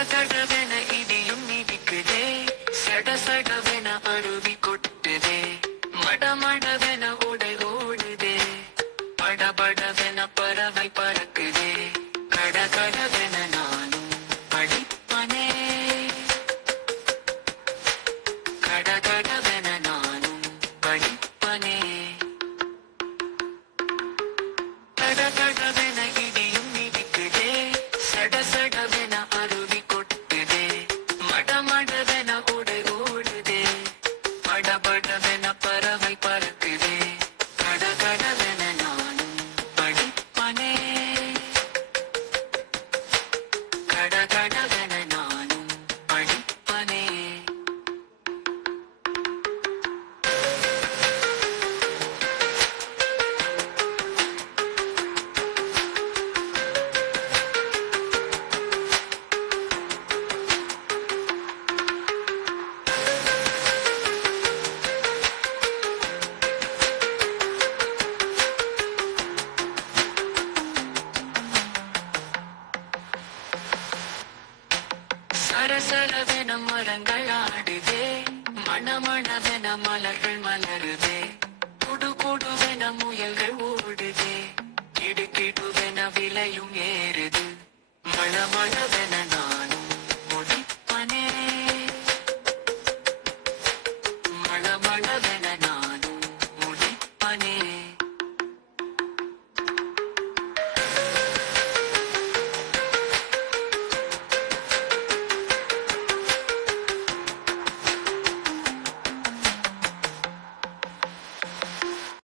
கடகடவென இடியும் இடிக்குதே, சடசடவென அருவி கொட்டுதே, மடமடவென உடை ஓடுதே, படபடவென பறவை பறக்குதே, கடகடவென நானும் படிப்பனே, கடகடவென நானும் படிப்பனே. கடகடவென இடியும் இடிக்குதே, சடசடவென அருவி கொட்டுதே, மடமடவென உடை ஓடுதே, படபடவென பறவை பறக்குதே, கடகடவென நானும் படிப்பனே, கடகடவென நானும் படிப்பனே. சரசரவென மரங்கள் ஆடுதே, மணமணவென மலர்கள் மலருதே, குடு குடுவென முயல்கள் ஓடுதே, கிடுகிடுவென விலையும் ஏறுது, மழமழவென